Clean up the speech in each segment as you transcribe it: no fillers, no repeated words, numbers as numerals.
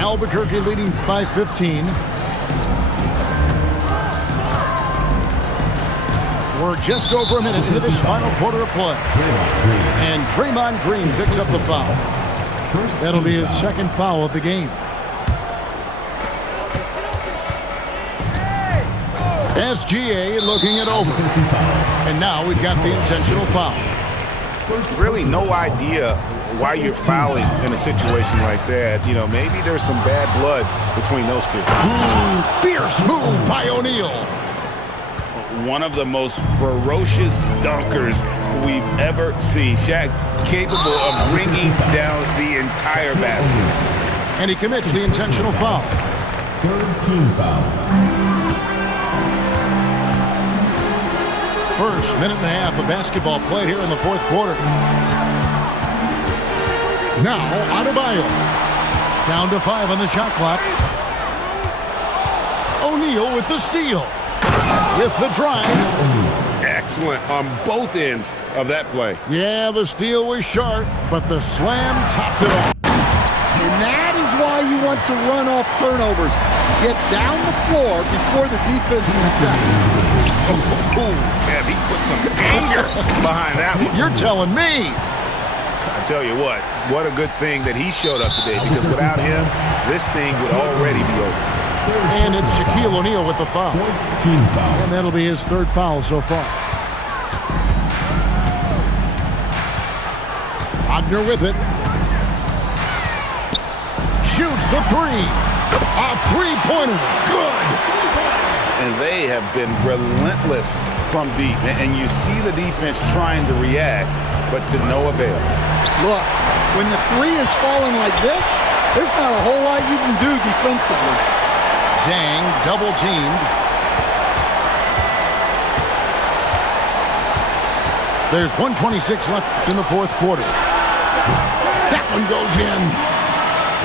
Albuquerque leading by 15. We're just over a minute into this final quarter of play. And Draymond Green picks up the foul. That'll be his second foul of the game. SGA looking it over. And now we've got the intentional foul. Really no idea why you're fouling in a situation like that. You know, maybe there's some bad blood between those two. Ooh, fierce move by O'Neal. One of the most ferocious dunkers we've ever seen. Shaq capable of bringing down the entire basket. And he commits the intentional foul. Third team foul. First minute and a half of basketball played here in the fourth quarter. Now, Adebayo. Down to 5 on the shot clock. O'Neal with the steal. With the drive. Excellent on both ends of that play. Yeah, the steal was sharp, but the slam topped it off. And that is why you want to run off turnovers. Get down the floor before the defense is set. Man, he put some anger behind that one. You're telling me. I tell you what a good thing that he showed up today, because without him, this thing would already be over. And it's Shaquille O'Neal with the foul. Team foul. And that'll be his third foul so far. Wagner with it. Shoots the three. A three-pointer. Good. And they have been relentless from deep. And you see the defense trying to react, but to no avail. Look, when the three is falling like this, there's not a whole lot you can do defensively. Dang, double teamed. There's 1:26 left in the fourth quarter. That one goes in.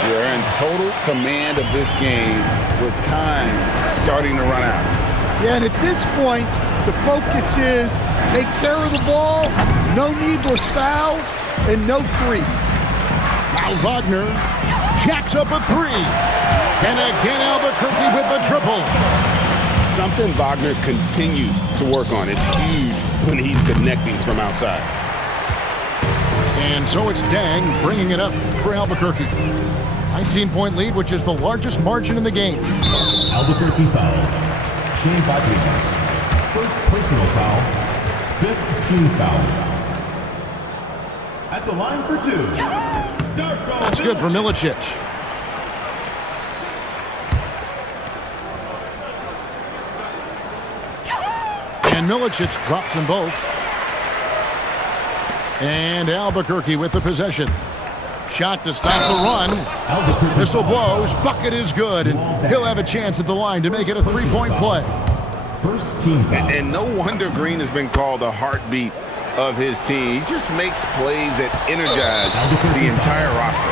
They're in total command of this game with time starting to run out. Yeah, and at this point, the focus is take care of the ball, no needless fouls, and no threes. Now Wagner jacks up a three. And again, Albuquerque with the triple. Something Wagner continues to work on. It's huge when he's connecting from outside. And so it's Dang bringing it up for Albuquerque. 19-point lead, which is the largest margin in the game. Albuquerque foul. Shane Wagner. First personal foul. Fifth team foul. At the line for two. That's good for Milicic. And Milicic drops them both. And Albuquerque with the possession. Shot to stop the run. Whistle blows. Bucket is good. And he'll have a chance at the line to make it a three-point play. First team foul. And no wonder Green has been called the heartbeat of his team. He just makes plays that energize the entire roster.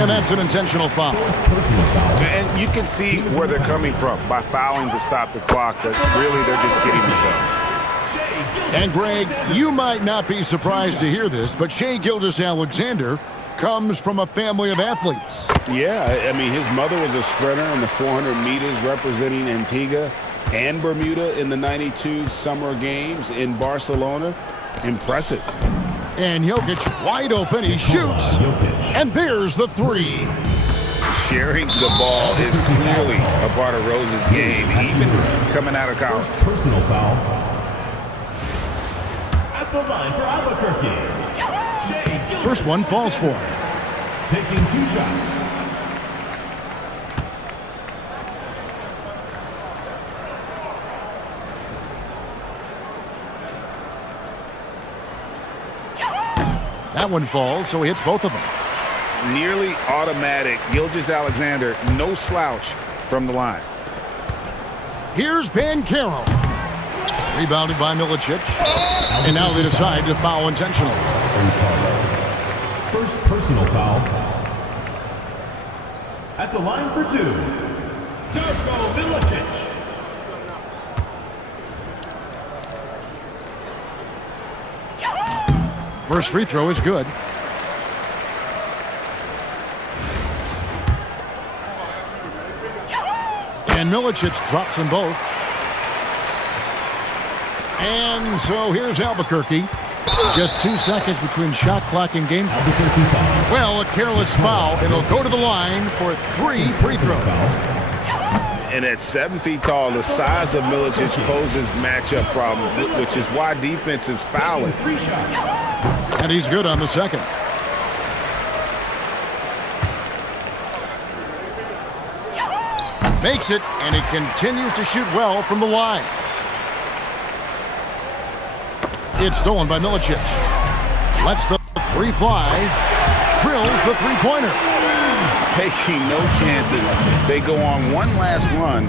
And that's an intentional foul. And you can see where they're coming from by fouling to stop the clock, but really they're just kidding themselves. And Greg, you might not be surprised to hear this, but Shai Gilgeous-Alexander comes from a family of athletes. Yeah, I mean, his mother was a sprinter in the 400 meters representing Antigua and Bermuda in the 92 Summer Games in Barcelona. Impressive. And Jokic wide open. He shoots. And there's the three. Sharing the ball is clearly a part of Rose's game, even coming out of college. Personal foul. At the line for Albuquerque. First one falls for him. Taking two shots. That one falls, so he hits both of them. Nearly automatic. Gilgeous-Alexander, no slouch from the line. Here's Banchero. Rebounded by Milicic. And now they decide to foul intentionally. First personal foul. At the line for two. Darko Milicic. First free throw is good. And Milicic drops them both. And so here's Albuquerque. Just 2 seconds between shot clock and game. Well, a careless foul. It'll go to the line for 3 free throws. And at 7 feet tall, the size of Milicic poses matchup problems, which is why defense is fouling. And he's good on the second. Makes it, and he continues to shoot well from the line. It's stolen by Milicic. Lets the 3 fly. Drills the 3-pointer. Taking no chances. They go on one last run.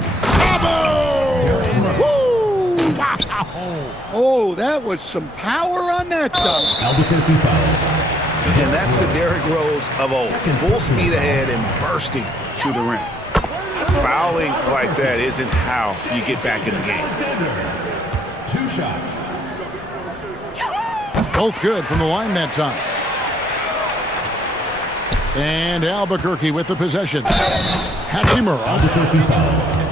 Woo! Wow! Oh, that was some power on that dunk. And that's the Derrick Rose of old. Full speed ahead and bursting to the rim. Fouling like that isn't how you get back in the game. 2 shots. Both good from the line that time. And Albuquerque with the possession. Hachimura.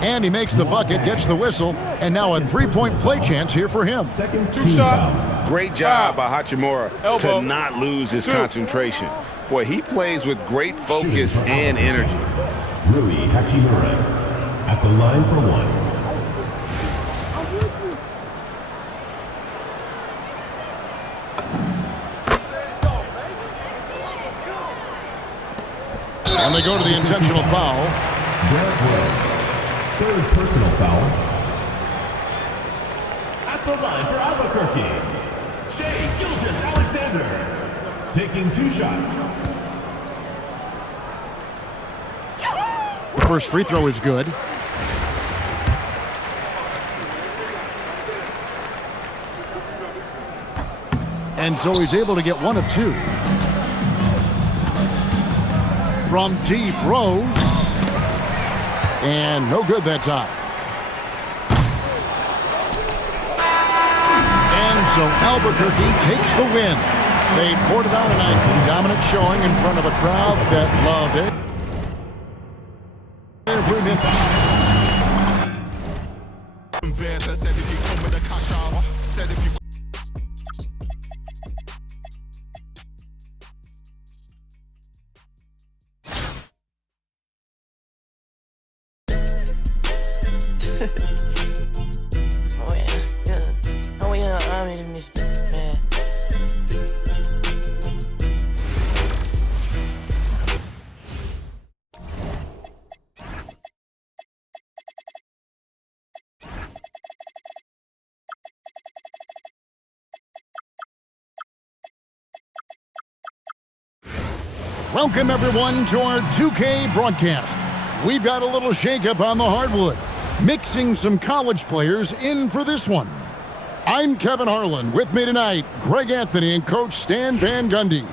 And he makes the bucket, gets the whistle, and now a 3-point play chance here for him. 2 shots. Great job by Hachimura to not lose his concentration. Boy, he plays with great focus and energy. Rui Hachimura at the line for 1. And they go to the intentional foul. Derrick Rose, 3rd personal foul. At the line for Albuquerque, Shai Gilgeous-Alexander, taking 2 shots. The first free throw is good. And so he's able to get 1 of 2. From deep, Rose. And no good that time. And so Albuquerque takes the win. They poured it on tonight. Dominant showing in front of a crowd that loved it. Every minute. Welcome, everyone, to our 2K broadcast. We've got a little shakeup on the hardwood, mixing some college players in for this one. I'm Kevin Harlan. With me tonight, Greg Anthony and Coach Stan Van Gundy.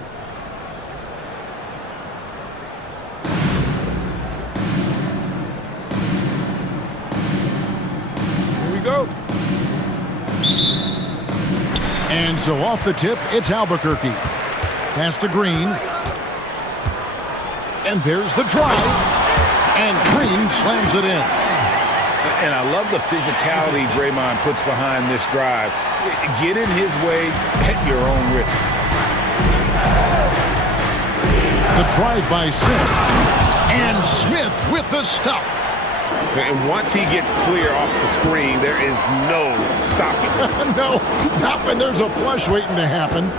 Here we go. And so off the tip, it's Albuquerque. Pass to Green. And there's the drive. And Green slams it in. And I love the physicality Draymond puts behind this drive. Get in his way at your own risk. The drive by Smith. And Smith with the stuff. And once he gets clear off the screen, there is no stopping him. No, not when there's a flush waiting to happen.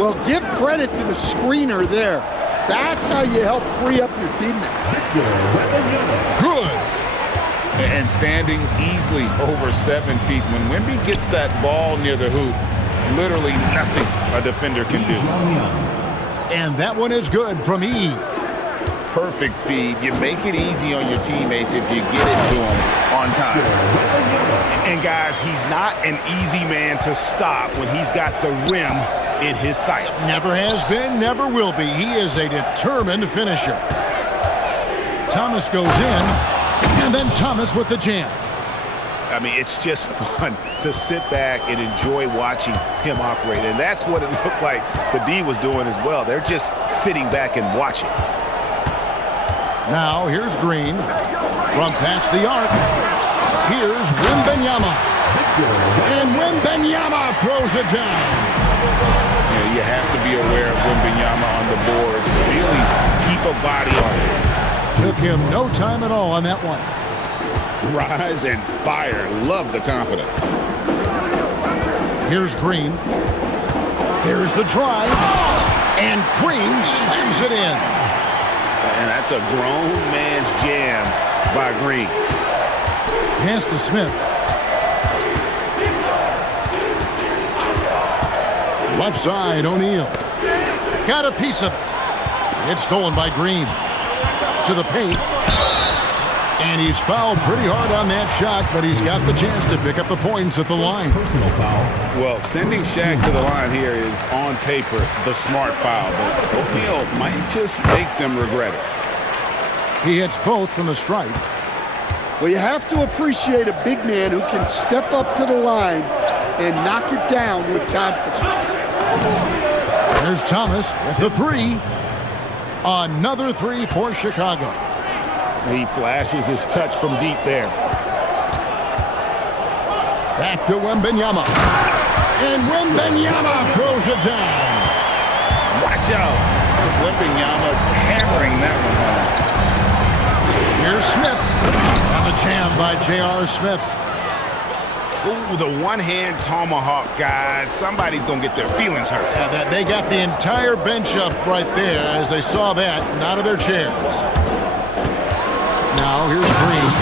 Well, give credit to the screener there. That's how you help free up your teammates. Good. And standing easily over 7 feet. When Wemby gets that ball near the hoop, literally nothing a defender can do. And that one is good from E. Perfect feed. You make it easy on your teammates if you get it to them on time. And guys, he's not an easy man to stop when he's got the rim in his sights. Never has been, never will be. He is a determined finisher. Thomas goes in, and then Thomas with the jam. I mean, it's just fun to sit back and enjoy watching him operate. And that's what it looked like the D was doing as well. They're just sitting back and watching. Now, here's Green. From past the arc, here's Wembanyama. And Wembanyama throws it down. Yeah, you have to be aware of Wembanyama on the boards. Really keep a body on it. Took him no time at all on that one. Rise and fire. Love the confidence. Here's Green. There's the drive. And Green slams it in. And that's a grown man's jam by Green. Pass to Smith. Left side, O'Neal. Got a piece of it. It's stolen by Green. To the paint. And he's fouled pretty hard on that shot, but he's got the chance to pick up the points at the line. Personal foul. Well, sending Shaq to the line here is, on paper, the smart foul. But O'Neal might just make them regret it. He hits both from the stripe. Well, you have to appreciate a big man who can step up to the line and knock it down with confidence. There's Thomas with the three. Another three for Chicago. He flashes his touch from deep there. Back to Wembanyama. And Wembanyama throws it down. Watch out. Wembanyama hammering that one home. Here's Smith. And the jam by J.R. Smith. Ooh, the one-hand tomahawk, guys. Somebody's going to get their feelings hurt. Yeah, they got the entire bench up right there as they saw that and out of their chairs. Now here's Green.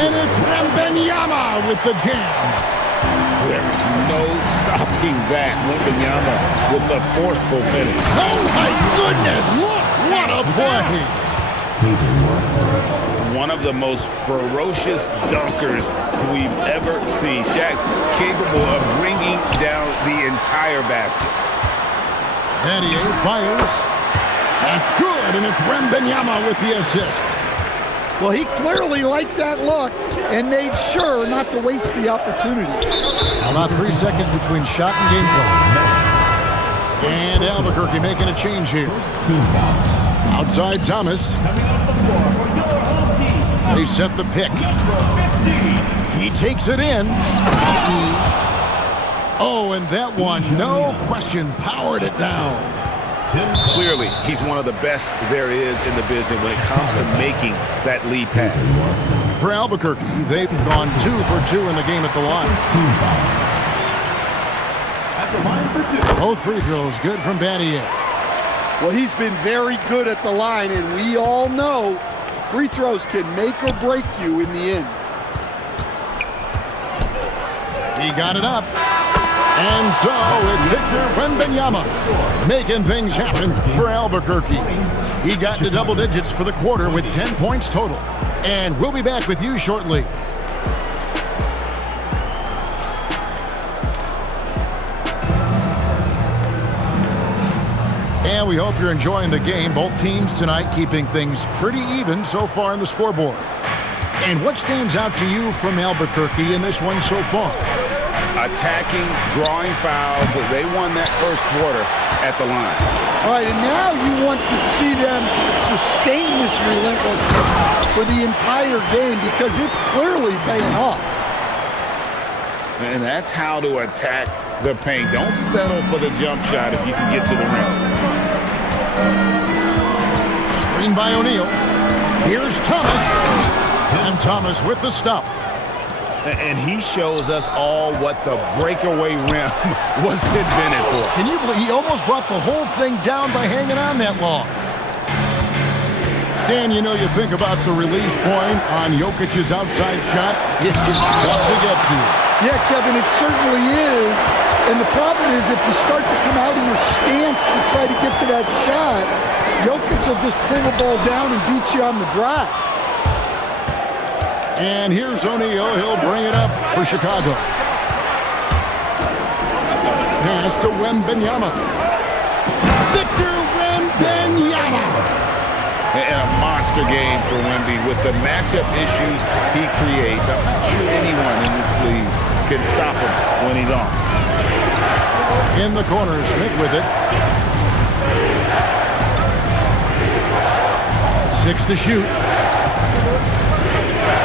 And it's Wembanyama with the jam. There's no stopping that. Wembanyama with the forceful finish. Oh my goodness! Look, what a play! One of the most ferocious dunkers we've ever seen. Shaq capable of bringing down the entire basket. Battier fires. That's good, and it's Wembanyama with the assist. Well, he clearly liked that look and made sure not to waste the opportunity. About 3 seconds between shot and game play. And Albuquerque making a change here. Outside Thomas. They set the pick. He takes it in. Oh, and that one, no question, powered it down. Clearly, he's one of the best there is in the business when it comes to making that lead pass. For Albuquerque, they've gone 2 for 2 in the game at the line. At the line for two. Both free throws good from Battier. Well, he's been very good at the line, and we all know free throws can make or break you in the end. He got it up. And so it's Victor Wembanyama making things happen for Albuquerque. He got into double digits for the quarter with 10 points total. And we'll be back with you shortly. And we hope you're enjoying the game. Both teams tonight keeping things pretty even so far on the scoreboard. And what stands out to you from Albuquerque in this one so far? Attacking, drawing fouls. They won that first quarter at the line. All right, and now you want to see them sustain this relentlessness for the entire game because it's clearly paying off. And that's how to attack the paint. Don't settle for the jump shot if you can get to the rim. Screen by O'Neal. Here's Thomas. And Thomas with the stuff. And he shows us all what the breakaway rim was invented for. Can you believe he almost brought the whole thing down by hanging on that long? Stan, you know, you think about the release point on Jokic's outside shot. It's tough to get to. Yeah, Kevin, it certainly is. And the problem is if you start to come out of your stance to try to get to that shot, Jokic will just pull the ball down and beat you on the drive. And here's O'Neal. He'll bring it up for Chicago. Pass to Wembanyama. Victor Wembanyama. And a monster game for Wemby with the matchup issues he creates. I'm not sure anyone in this league can stop him when he's on. In the corner, Smith with it. 6 to shoot.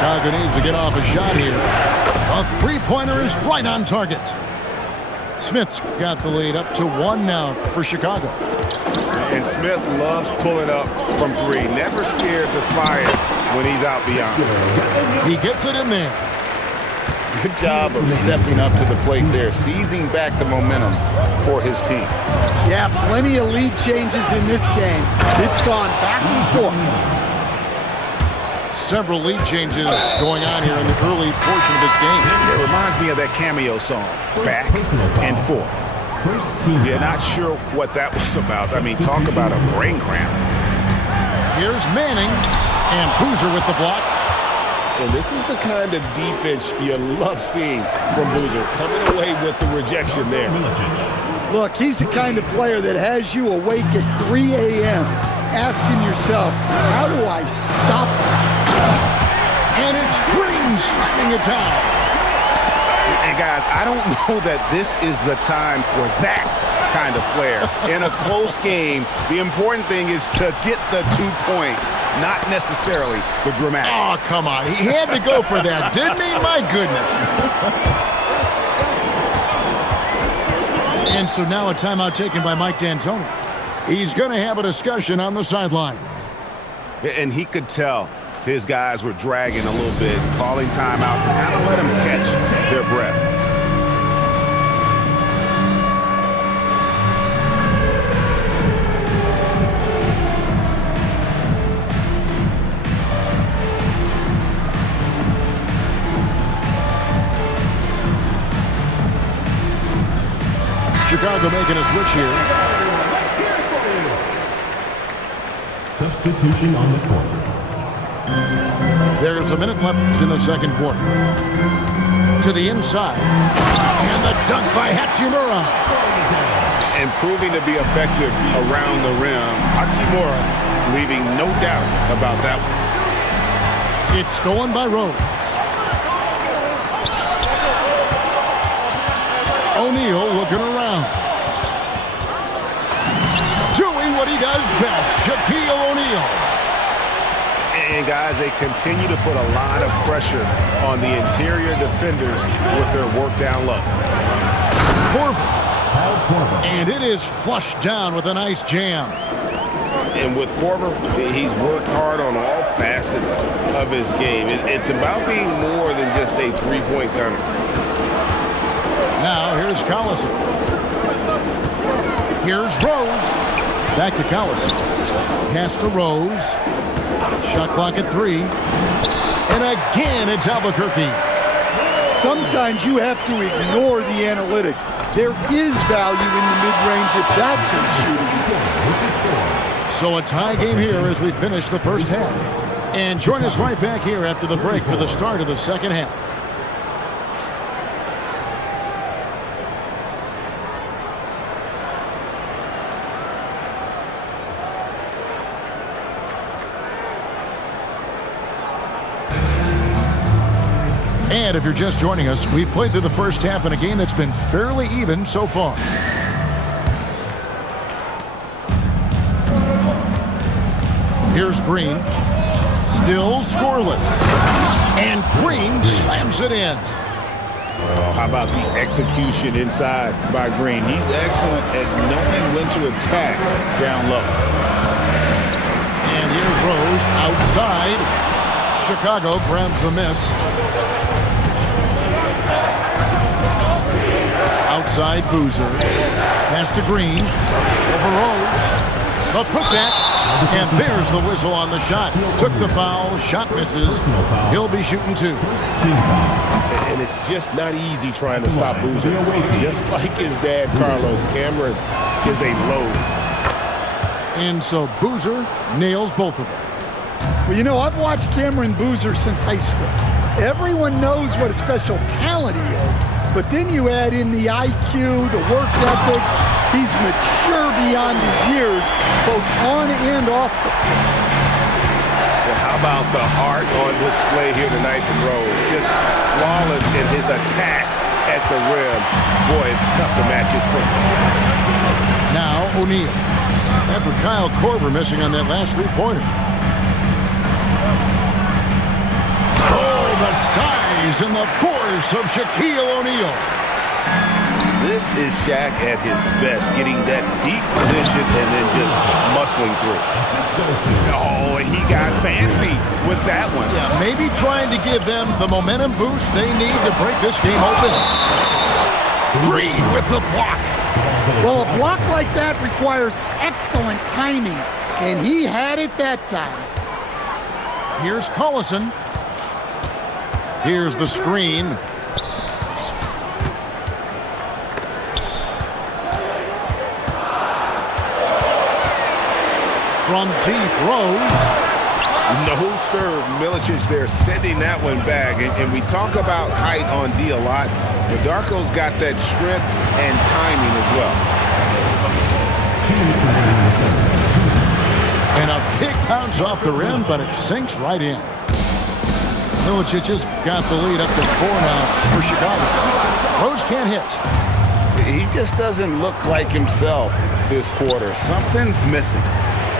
Chicago needs to get off a shot here. A three-pointer is right on target. Smith's got the lead up to 1 now for Chicago. And Smith loves pulling up from three. Never scared to fire when he's out beyond. He gets it in there. Good job of stepping up to the plate there, seizing back the momentum for his team. Yeah, plenty of lead changes in this game. It's gone back and forth. Several lead changes going on here in the early portion of this game. It reminds me of that cameo song, Back and Forth. You're not sure what that was about. I mean, talk about a brain cramp. Here's Manning, and Boozer with the block. And this is the kind of defense you love seeing from Boozer, coming away with the rejection there. Look, he's the kind of player that has you awake at 3 a.m. asking yourself, how do I stop that? And it's Green sliding it down. And guys, I don't know that this is the time for that kind of flair. In a close game, the important thing is to get the 2 points, not necessarily the dramatics. Oh, come on. He had to go for that, didn't he? My goodness. And so now a timeout taken by Mike D'Antoni. He's going to have a discussion on the sideline. And he could tell his guys were dragging a little bit, calling timeout to kind of let them catch their breath. Chicago making a switch here. Substitution on the court. There's a minute left in the second quarter. To the inside. And the dunk by Hachimura. And proving to be effective around the rim. Hachimura leaving no doubt about that one. It's stolen by Rose. O'Neal looking around. Doing what he does best, Shaquille O'Neal. And guys, they continue to put a lot of pressure on the interior defenders with their work down low. Korver. And it is flushed down with a nice jam. And with Korver, he's worked hard on all facets of his game. It's about being more than just a three-point gunner. Now here's Collison. Here's Rose. Back to Collison. Pass to Rose. Shot clock at 3. And again it's Albuquerque. Sometimes you have to ignore the analytics. There is value in the mid-range if that's your shooting. So a tie game here as we finish the first half. And join us right back here after the break for the start of the second half. And if you're just joining us, we've played through the first half in a game that's been fairly even so far. Here's Green. Still scoreless. And Green slams it in. How about the execution inside by Green? He's excellent at knowing when to attack down low. And here's Rose outside. Chicago grabs the miss. Outside Boozer. Pass to Green. Over Rose. The putback. And there's the whistle on the shot. Took the foul. Shot misses. He'll be shooting 2. And it's just not easy trying to stop Boozer. Just like his dad, Carlos, Cameron is a load. And so Boozer nails both of them. Well, you know, I've watched Cameron Boozer since high school. Everyone knows what a special talent he is. But then you add in the IQ, the work ethic. He's mature beyond his years, both on and off the floor. Well, how about the heart on display here tonight from Rose? Just flawless in his attack at the rim. Boy, it's tough to match his quickness. Now O'Neal. After Kyle Korver missing on that last three-pointer. Oh, the size and the force of Shaquille O'Neal. This is Shaq at his best, getting that deep position and then just muscling through. Oh, and he got fancy with that one. Yeah, maybe trying to give them the momentum boost they need to break this game open. Green with the block. Well, a block like that requires excellent timing, and he had it that time. Here's Collison. Here's the screen. From deep, Rose. No, sir. Milicic there sending that one back. And we talk about height on D a lot, but Darko's got that strength and timing as well. And a big bounce off the rim, but it sinks right in. Milicic has got the lead up to 4 now for Chicago. Rose can't hit. He just doesn't look like himself this quarter. Something's missing.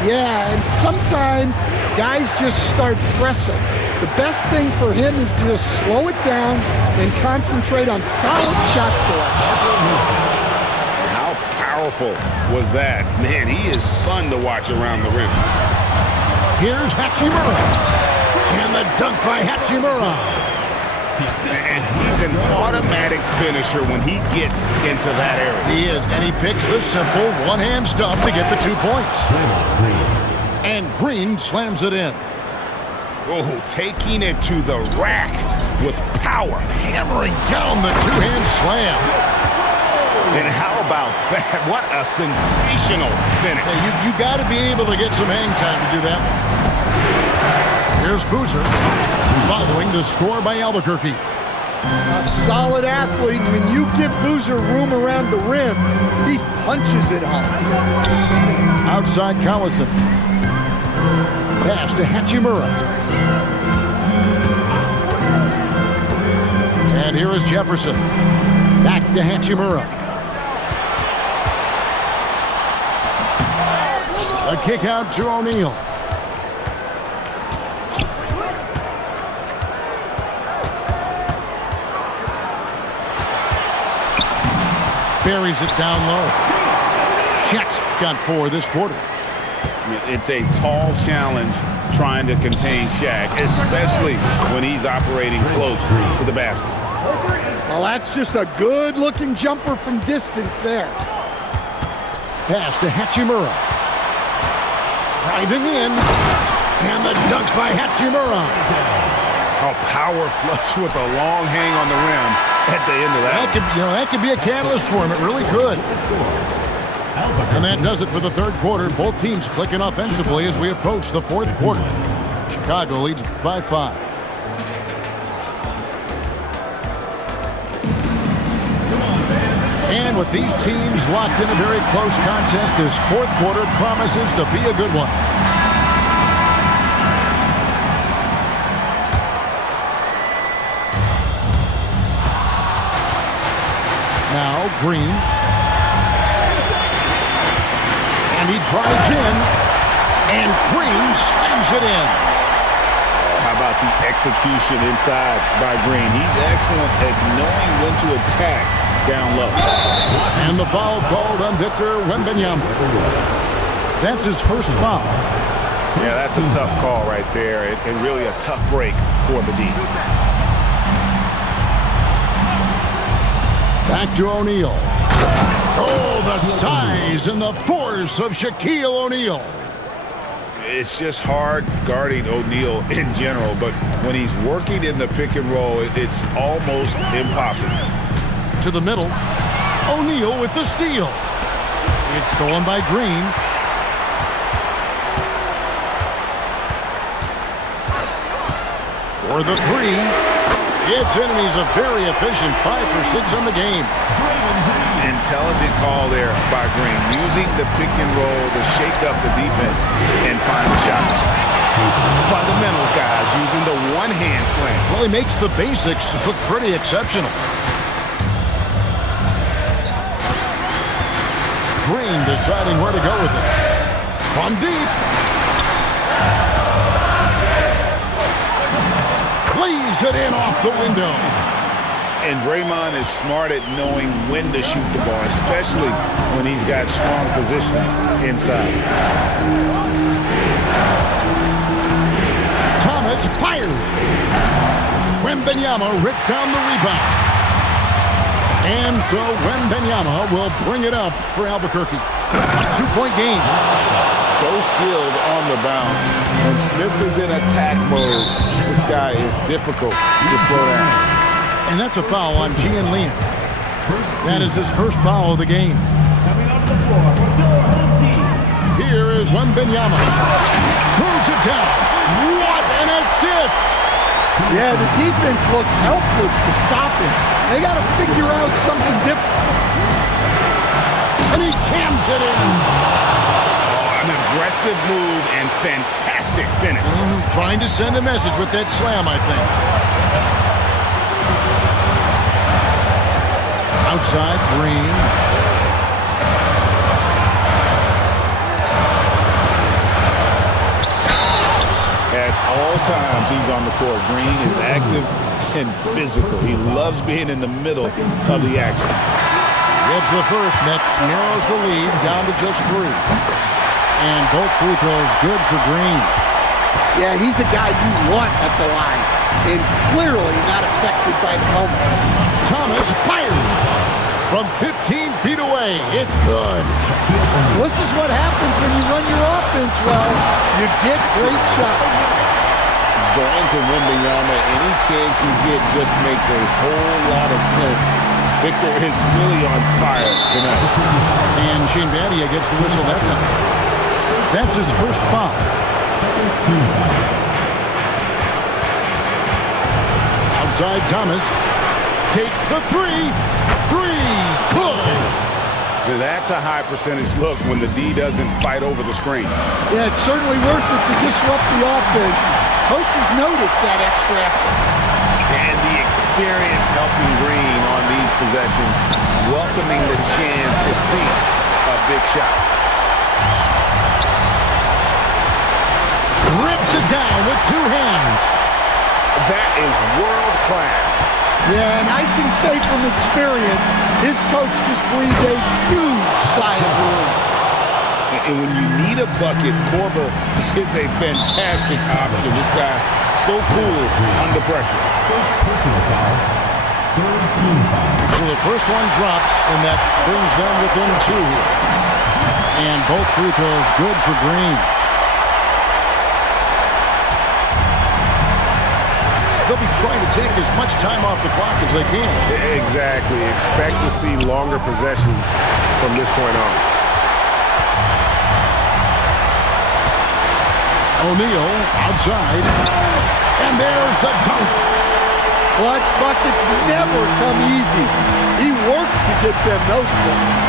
Yeah, and sometimes guys just start pressing. The best thing for him is to just slow it down and concentrate on solid shot selection. How powerful was that? Man, he is fun to watch around the rim. Here's Hachimura. And the dunk by Hachimura. And he's an automatic finisher when he gets into that area. He is, and he picks the simple one-hand stuff to get the 2 points. And Green slams it in. Oh, taking it to the rack with power. Hammering down the two-hand slam. And how about that? What a sensational finish. Hey, you got to be able to get some hang time to do that one. Here's Boozer, following the score by Albuquerque. A solid athlete. When you give Boozer room around the rim, he punches it home. Outside Collison. Pass to Hachimura. And here is Jefferson. Back to Hachimura. A kick out to O'Neal. Buries it down low. Shaq's got 4 this quarter. It's a tall challenge trying to contain Shaq, especially when he's operating close to the basket. Well, that's just a good-looking jumper from distance there. Pass to Hachimura. Driving in. And the dunk by Hachimura. A power flush with a long hang on the rim at the end of that. That could be a catalyst for him. It really could. And that does it for the third quarter. Both teams clicking offensively as we approach the fourth quarter. Chicago leads by 5. And with these teams locked in a very close contest, this fourth quarter promises to be a good one. Now Green. And he drives in. And Green slams it in. How about the execution inside by Green? He's excellent at knowing when to attack down low. And the foul called on Victor Wembanyama. That's his first foul. Yeah, that's a tough call right there, and really a tough break for the D. Back to O'Neal. Oh, the size and the force of Shaquille O'Neal. It's just hard guarding O'Neal in general, but when he's working in the pick and roll, it's almost impossible. To the middle. O'Neal with the steal. It's stolen by Green. For the 3. It's in, and he's a very efficient 5 for 6 on the game. Intelligent call there by Green, using the pick and roll to shake up the defense and find the shot. Fundamentals, guys, using the one-hand slam. Well, he makes the basics look pretty exceptional. Green deciding where to go with it. From deep. Lays it in off the window. And Draymond is smart at knowing when to shoot the ball, especially when he's got strong position inside. Thomas fires. Wembanyama rips down the rebound. And so Wembanyama will bring it up for Albuquerque. A 2-point game. So skilled on the bounce. When Smith is in attack mode, this guy is difficult to slow down. And that's a foul on Gian Lian. That is his first foul of the game. Coming onto the floor for your home team. Here is Wembanyama. Throws it down. What an assist! Yeah, the defense looks helpless to stop him. They got to figure out something different. And he jams it in. An aggressive move and fantastic finish. Trying to send a message with that slam, I think. Outside, Green. At all times, he's on the court. Green is active and physical. He loves being in the middle of the action. Gets the first, and that narrows the lead down to just 3. And both free throws good for Green. Yeah, he's a guy you want at the line, and clearly not affected by the moment. Thomas fires from 15 feet away. It's good. This is what happens when you run your offense well. You get great shots. Going to Wembanyama, any chance you get just makes a whole lot of sense. Victor is really on fire tonight. And Shane Battier gets the whistle that time. That's his first foul. Outside Thomas. Takes the 3. 3. Good. That's a high percentage look when the D doesn't fight over the screen. Yeah, it's certainly worth it to disrupt the offense. Coaches notice that extra effort. And the experience helping Green on these possessions, welcoming the chance to see a big shot. Rips it down with 2 hands. That is world class. Yeah, and I can say from experience, his coach just breathed a huge sigh of relief. And when you need a bucket, Korver is a fantastic option. This guy, so cool under pressure. First personal foul. Third team foul. So the first one drops, and that brings them within 2 here. And both free throws good for Green. They'll be trying to take as much time off the clock as they can. Exactly. Expect to see longer possessions from this point on. O'Neal outside. And there's the dunk. Clutch buckets never come easy. He worked to get them those points.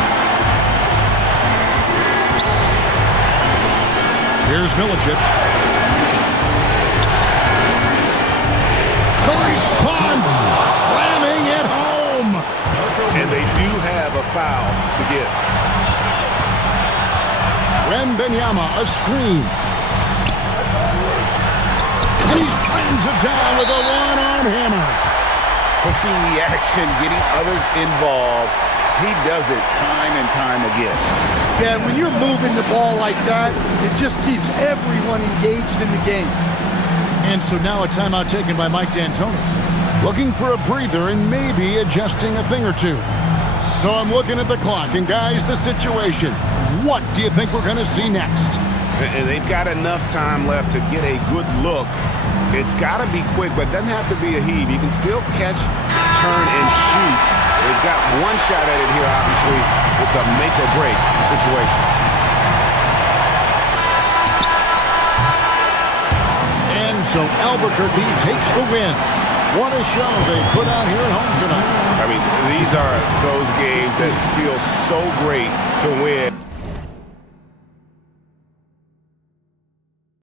Here's Milicic. The response, slamming it home. And they do have a foul to get. Wembanyama, a screen. He slams it down with a one-arm hammer. Pushing the action, getting others involved. He does it time and time again. Yeah, when you're moving the ball like that, it just keeps everyone engaged in the game. And so now a timeout taken by Mike D'Antoni. Looking for a breather and maybe adjusting a thing or two. So I'm looking at the clock, and guys, the situation. What do you think we're going to see next? And they've got enough time left to get a good look. It's got to be quick, but it doesn't have to be a heave. You can still catch, turn, and shoot. They've got one shot at it here, obviously. It's a make-or-break situation. And so Albuquerque takes the win. What a show they put out here at home tonight. I mean, these are those games that feel so great to win.